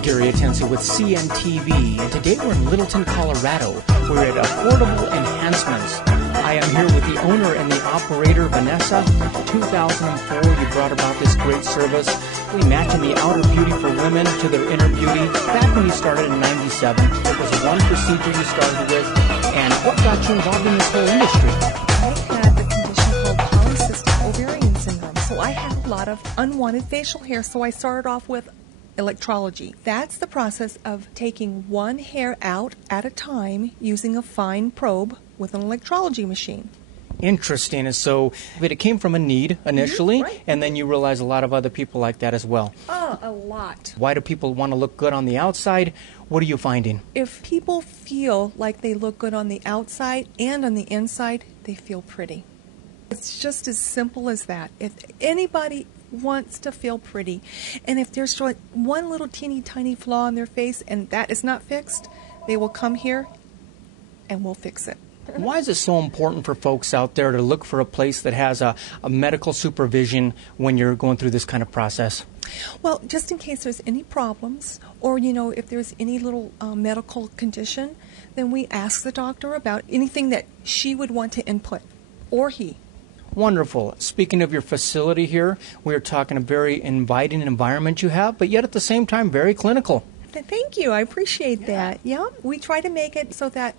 is Gary Atensi with CNTV, and today we're in Littleton, Colorado. We're at Affordable Enhancements. I am here with the owner and the operator, Vanessa. 2004, you brought about this great service, really matching the outer beauty for women to their inner beauty. Back when you started in 97, it was one procedure you started with, and what got you involved in this whole industry? I had a condition called polycystic ovarian syndrome, so I had a lot of unwanted facial hair, so I started off with electrolysis. That's the process of taking one hair out at a time using a fine probe with an electrolysis machine. Interesting. And so but it came from a need initially, right. And then you realize a lot of other people like that as well. Oh, a lot. Why do people want to look good on the outside? What are you finding? If people feel like they look good on the outside and on the inside, they feel pretty. It's just as simple as that. If anybody wants to feel pretty, and if there's one little teeny tiny flaw in their face and that is not fixed, they will come here and we'll fix it. Why is it so important for folks out there to look for a place that has a medical supervision when you're going through this kind of process? Well, just in case there's any problems, or, if there's any little medical condition, then we ask the doctor about anything that she would want to input, or he. Wonderful. Speaking of your facility here, we are talking a very inviting environment you have, but yet at the same time very clinical. Thank you. I appreciate that. Yeah, we try to make it so that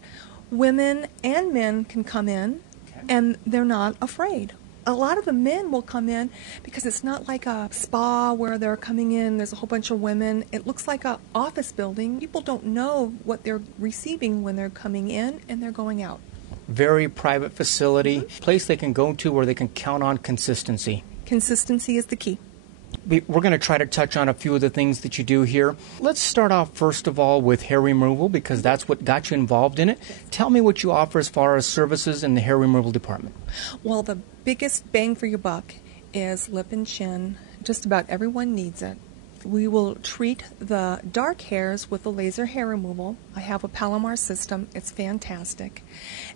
women and men can come in, and they're not afraid. A lot of the men will come in because it's not like a spa where they're coming in, there's a whole bunch of women. It looks like an office building. People don't know what they're receiving when they're coming in and they're going out. Very private facility, place they can go to where they can count on consistency. Consistency is the key. We're going to try to touch on a few of the things that you do here. Let's start off first of all with hair removal because that's what got you involved in it. Tell me what you offer as far as services in the hair removal department. Well, the biggest bang for your buck is lip and chin. Just about everyone needs it. We will treat the dark hairs with the laser hair removal. I have a Palomar system. It's fantastic.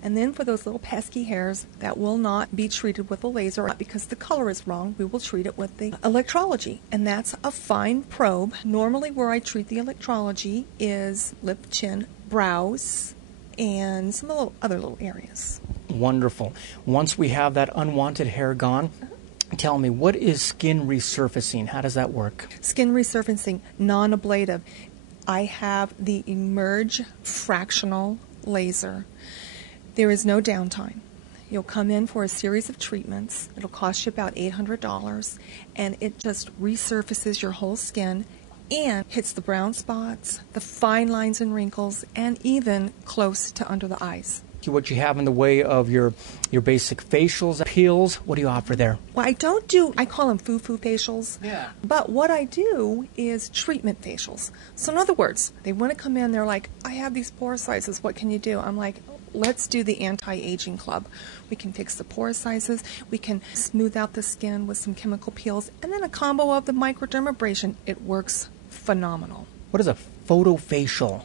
And then for those little pesky hairs that will not be treated with a laser because the color is wrong, we will treat it with the electrolysis. And that's a fine probe. Normally where I treat the electrolysis is lip, chin, brows, and some other little areas. Wonderful. Once we have that unwanted hair gone, tell me, what is skin resurfacing? How does that work? Skin resurfacing, non-ablative. I have the Emerge Fractional laser. There is no downtime. You'll come in for a series of treatments. It'll cost you about $800, and it just resurfaces your whole skin and hits the brown spots, the fine lines and wrinkles, and even close to under the eyes. What you have in the way of your basic facials, peels, what do you offer there? Well, I call them foo-foo facials. Yeah. But what I do is treatment facials. So in other words, they want to come in, they're like, I have these pore sizes, what can you do? I'm like, let's do the anti-aging club. We can fix the pore sizes, we can smooth out the skin with some chemical peels, and then a combo of the microdermabrasion. It works phenomenal. What is a photofacial?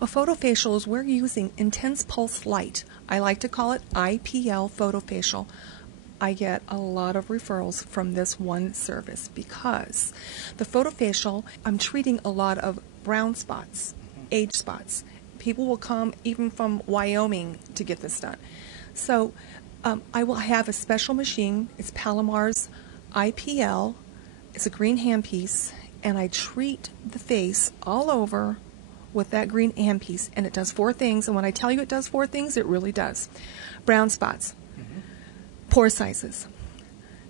A photofacial is we're using intense pulse light. I like to call it IPL photofacial. I get a lot of referrals from this one service because the photofacial, I'm treating a lot of brown spots, age spots. People will come even from Wyoming to get this done. So I will have a special machine. It's Palomar's IPL. It's a green handpiece. And I treat the face all over with that green handpiece, and it does 4 things. And when I tell you it does 4 things, it really does. Brown spots, pore sizes,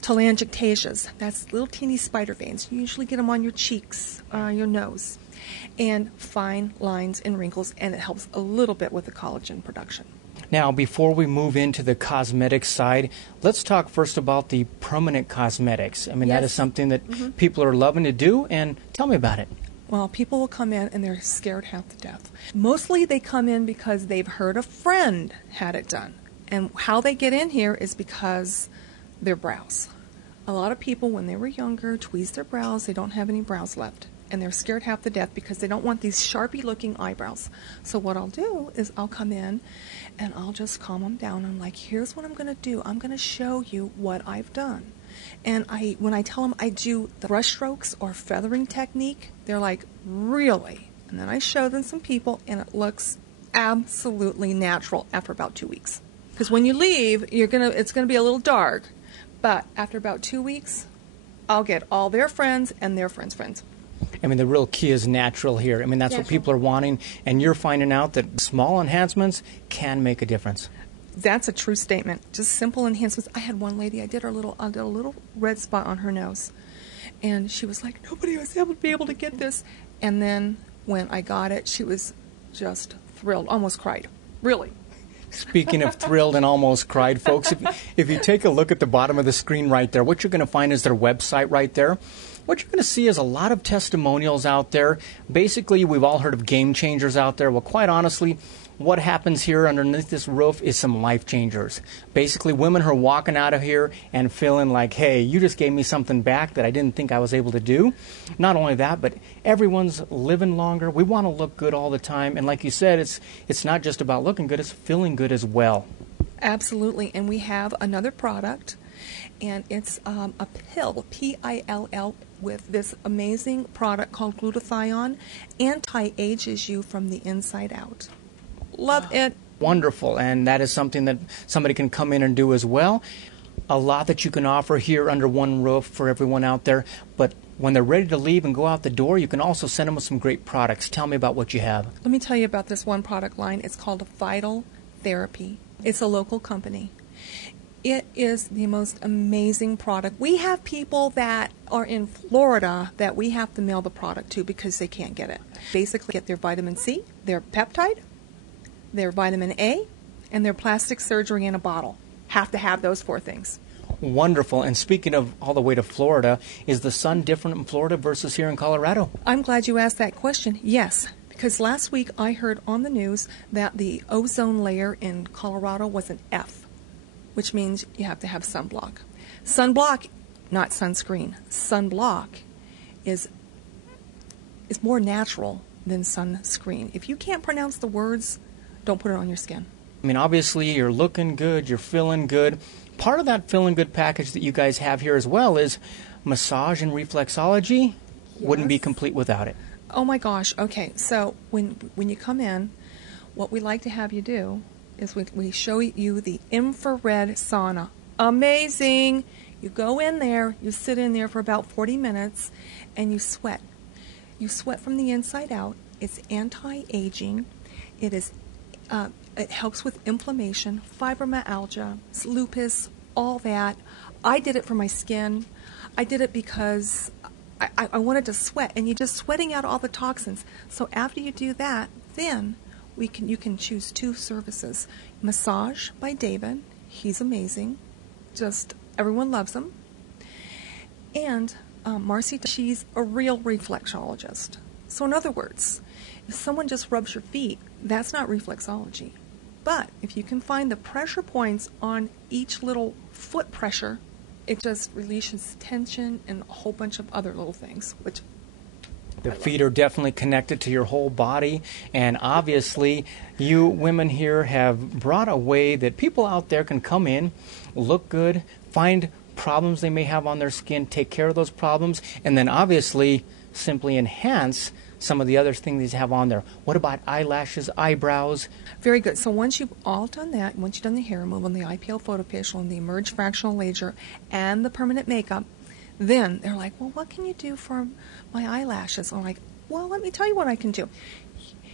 telangiectasias, that's little teeny spider veins. You usually get them on your cheeks, your nose, and fine lines and wrinkles, and it helps a little bit with the collagen production. Now, before we move into the cosmetic side, let's talk first about the permanent cosmetics. I mean, Yes. that is something that people are loving to do, and tell me about it. Well, people will come in and they're scared half to death. Mostly they come in because they've heard a friend had it done. And how they get in here is because their brows. A lot of people, when they were younger, tweezed their brows. They don't have any brows left. And they're scared half to death because they don't want these Sharpie-looking eyebrows. So what I'll do is I'll come in and I'll just calm them down. I'm like, here's what I'm going to do. I'm going to show you what I've done. And when I tell them I do the brush strokes or feathering technique, they're like, really? And then I show them some people, and it looks absolutely natural after about 2 weeks. Because when you leave, it's gonna be a little dark, but after about 2 weeks, I'll get all their friends and their friends' friends. I mean, the real key is natural here. I mean, that's what people are wanting, and you're finding out that small enhancements can make a difference. That's a true statement. Just simple enhancements. I had one lady, I did a little red spot on her nose, and she was like, nobody was able to get this. And then when I got it, she was just thrilled, almost cried. Really. Speaking of thrilled and almost cried, folks, if you take a look at the bottom of the screen right there, what you're going to find is their website right there. What you're going to see is a lot of testimonials out there. Basically, we've all heard of game changers out there. Well, quite honestly, what happens here underneath this roof is some life changers. Basically, women who are walking out of here and feeling like, hey, you just gave me something back that I didn't think I was able to do. Not only that, but everyone's living longer. We want to look good all the time. And like you said, it's not just about looking good, it's feeling good as well. Absolutely. And we have another product, and it's a pill, P-I-L-L, with this amazing product called glutathione. Anti-ages you from the inside out. Love it. Wonderful. And that is something that somebody can come in and do as well. A lot that you can offer here under one roof for everyone out there. But when they're ready to leave and go out the door, you can also send them with some great products. Tell me about what you have. Let me tell you about this one product line. It's called Vital Therapy. It's a local company. It is the most amazing product. We have people that are in Florida that we have to mail the product to because they can't get it. Basically, get their vitamin C, their peptide, their vitamin A, and their plastic surgery in a bottle. Have to have those 4 things. Wonderful. And speaking of all the way to Florida, is the sun different in Florida versus here in Colorado? I'm glad you asked that question. Yes, because last week I heard on the news that the ozone layer in Colorado was an F, which means you have to have sunblock. Sunblock, not sunscreen. Sunblock is more natural than sunscreen. If you can't pronounce the words, don't put it on your skin. I mean, obviously, you're looking good, you're feeling good. Part of that feeling good package that you guys have here as well is massage and reflexology. Yes. Wouldn't be complete without it. Oh my gosh. Okay, so when you come in, what we like to have you do is we show you the infrared sauna. Amazing. You go in there, you sit in there for about 40 minutes, and you sweat. You sweat from the inside out. It's anti-aging. It helps with inflammation, fibromyalgia, lupus, all that. I did it for my skin. I did it because I wanted to sweat, and you're just sweating out all the toxins. So after you do that, then you can choose 2 services. Massage by David. He's amazing. Just everyone loves him. And Marcy, she's a real reflexologist. So in other words, if someone just rubs your feet, that's not reflexology. But if you can find the pressure points on each little foot pressure, it just releases tension and a whole bunch of other little things, which the feet are definitely connected to your whole body, and obviously you women here have brought a way that people out there can come in, look good, find problems they may have on their skin, take care of those problems, and then obviously simply enhance some of the other things they have on there. What about eyelashes, eyebrows? Very good. So once you've all done that, once you've done the hair removal and the IPL photofacial and the Emerge Fractional Laser and the permanent makeup, then they're like, well, what can you do for my eyelashes? I'm like, well, let me tell you what I can do.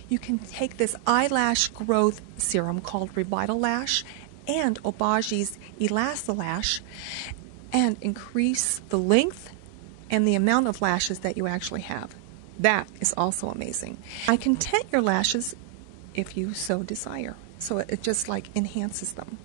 You can take this eyelash growth serum called Revitalash and Obage's Elastalash and increase the length and the amount of lashes that you actually have. That is also amazing. I can tint your lashes if you so desire. So it just like enhances them.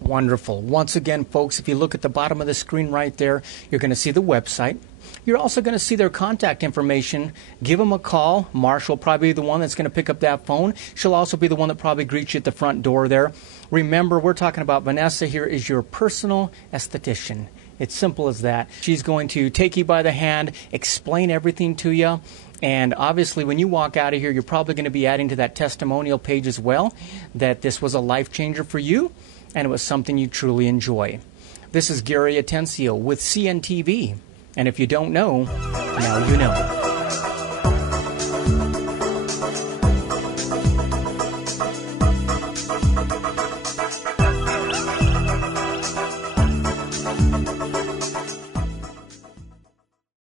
Wonderful. Once again, folks, if you look at the bottom of the screen right there, you're going to see the website. You're also going to see their contact information. Give them a call. Marsh will probably be the one that's going to pick up that phone. She'll also be the one that probably greets you at the front door there. Remember, we're talking about Vanessa here is your personal esthetician. It's simple as that. She's going to take you by the hand, explain everything to you, and obviously when you walk out of here, you're probably going to be adding to that testimonial page as well that this was a life changer for you and it was something you truly enjoy. This is Gary Atencio with CNTV. And if you don't know, now you know.